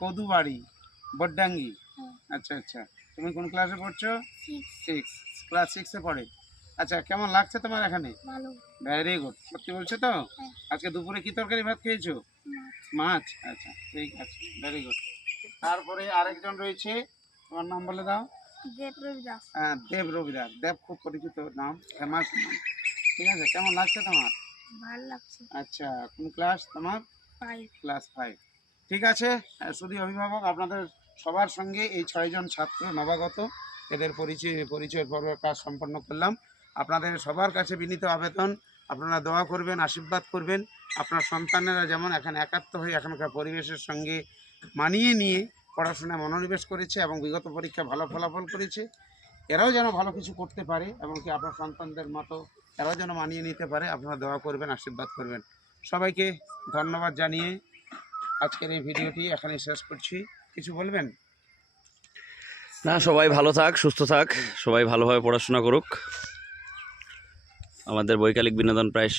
কদুবাড়ি, বডডাঙ্গি। আচ্ছা আচ্ছা, তুমি কোন ক্লাসে পড়ছো? 6, ক্লাস 6-এ পড়ে। আচ্ছা, কেমন লাগছে তোমার এখানে? ভালো। Very good. সত্যি বলছো তো? আজকে দুপুরে কি তরকারি ভাত খেয়েছো? মাছ। আচ্ছা, ঠিক আছে, ভেরি গুড। তারপরে আরেকজন রয়েছে, তোমার নাম বলে দাও। দেব রবিদাস। হ্যাঁ, দেব রবিদাস। দেব খুব পরিচিত নাম, ফেমাস নাম। ঠিক আছে, কেমন লাগছে তোমার? ভালো লাগছে। আচ্ছা, কোন ক্লাস তোমার? 5। ক্লাস 5। ঠিক আছে, শুধু অভিভাবক আপনাদের সবার সঙ্গে এই 6 জন ছাত্র নবাগত, এদের পরিচয় পর্বের কাজ সম্পন্ন করলাম। আপনাদের সবার কাছে বিনীত আবেদন, আপনারা দোয়া করবেন, আশীর্বাদ করবেন। আপনার সন্তানেরা যেমন এখানে একাত্ম হয়ে এখানকার পরিবেশের সঙ্গে মানিয়ে নিয়ে পড়াশোনায় মনোনিবেশ করেছে এবং বিগত পরীক্ষা ভালো ফলাফল করেছে, এরাও যেন ভালো কিছু করতে পারে এবং কি আপনার সন্তানদের মতো এরাও যেন মানিয়ে নিতে পারে। আপনারা দোয়া করবেন, আশীর্বাদ করবেন। সবাইকে ধন্যবাদ জানিয়ে আজকের এই ভিডিওটি এখানে শেষ করছি। কিছু বলবেন? না, সবাই ভালো থাক, সুস্থ থাক, সবাই ভালোভাবে পড়াশোনা করুক। আমাদের বৈকালিক বিনোদন প্রায়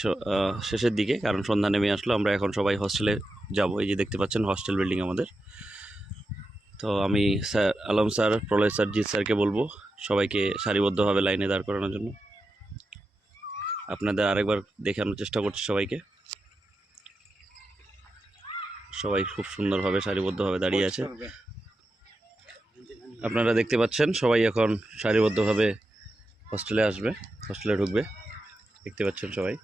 শেষের দিকে, কারণ সন্ধ্যা নেমে আসলো। আমরা এখন সবাই হস্টেলে যাব। এই যে দেখতে পাচ্ছেন হস্টেল বিল্ডিং আমাদের। তো আমি স্যার আলম স্যার, প্রলয় স্যার, জিৎ স্যারকে বলবো সবাইকে সারিবদ্ধভাবে লাইনে দাঁড় করানোর জন্য। আপনাদের আরেকবার দেখানোর চেষ্টা করছি সবাইকে। সবাই খুব সুন্দরভাবে সারিবদ্ধভাবে দাঁড়িয়ে আছে। আপনারা দেখতে পাচ্ছেন সবাই এখন সারিবদ্ধভাবে হস্টেলে আসবে, হস্টেলে ঢুকবে। দেখতে পাচ্ছেন সবাই।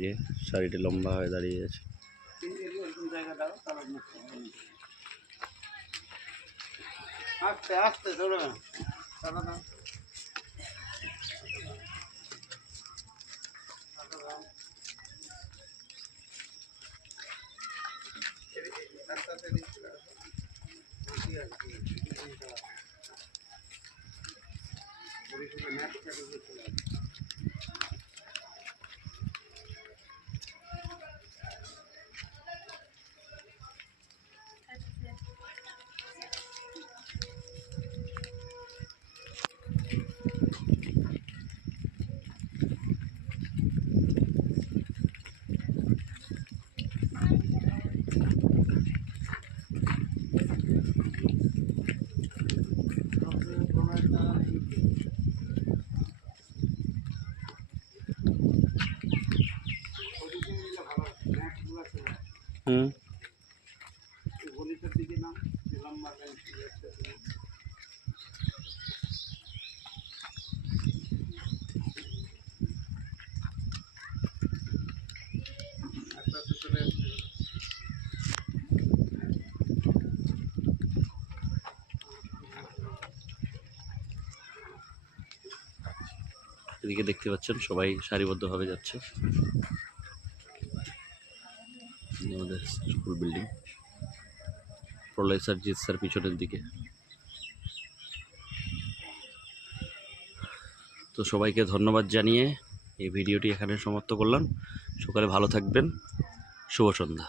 যে সারিটি লম্বা হয়ে দাঁড়িয়ে আছে। আস্তে আস্তে চলো। এদিকে দেখতে পাচ্ছেন সবাই সারিবদ্ধভাবে যাচ্ছে। আমাদের স্কুল বিল্ডিং, প্রলয় স্যার, জিৎ স্যার পিছনের দিকে। তো সবাইকে ধন্যবাদ জানিয়ে এই ভিডিওটি এখানে সমাপ্ত করলাম। সকালে ভালো থাকবেন। শুভ সন্ধ্যা।